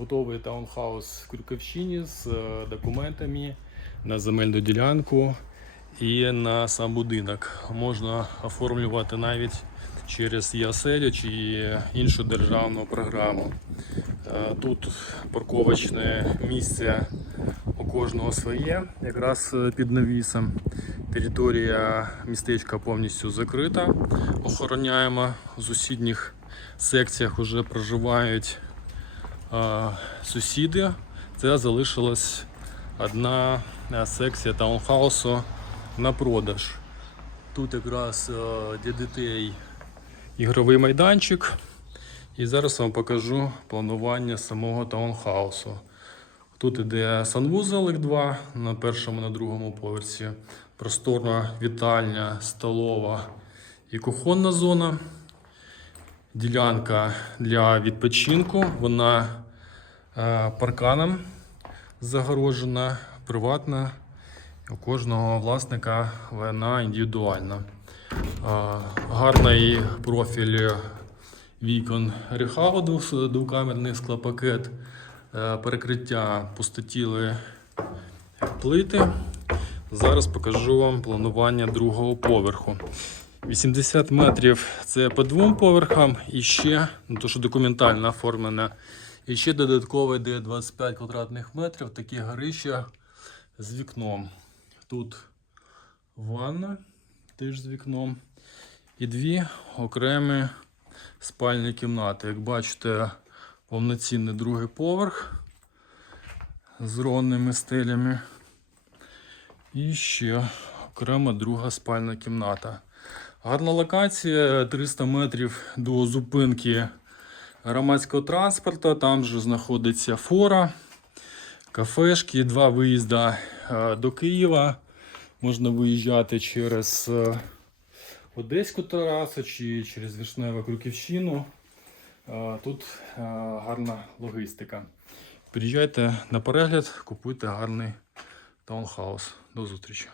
Готовий таунхаус в Крюківщині з е, документами на земельну ділянку і на сам будинок. Можна оформлювати навіть через ЄСЕЛі чи іншу державну програму. Е, Тут парковочне місце у кожного своє, якраз е, під навісом. Територія містечка повністю закрита, охороняємо. В сусідніх секціях вже проживають сусіди. Це залишилась одна е, секція таунхаусу на продаж. Тут якраз е, для дітей ігровий майданчик. І зараз вам покажу планування самого таунхаусу. Тут іде санвузол їх два на першому, на другому поверсі. Просторна вітальня, столова і кухонна зона. Ділянка для відпочинку. Вона парканом загорожена, приватна. У кожного власника вона індивідуальна. Е, Гарний профіль вікон рехауду, двокамерний склопакет, е, перекриття пустотіли плити. Зараз покажу вам планування другого поверху. 80 метрів це по двом поверхам і ще, ну то що документально оформлено, і ще додатково йде 25 квадратних метрів, такі горища з вікном. Тут ванна теж з вікном. І дві окремі спальні кімнати. Як бачите, повноцінний другий поверх з ронними стелями. І ще окрема друга спальна кімната. Гарна локація, 300 метрів до зупинки громадського транспорту. Там же знаходиться фора, кафешки, два виїзди е, до Києва. Можна виїжджати через е, Одеську трасу чи через Вишневу Крюківщину. Е, Тут гарна логістика. Приїжджайте на перегляд, купуйте гарний таунхаус. До зустрічі.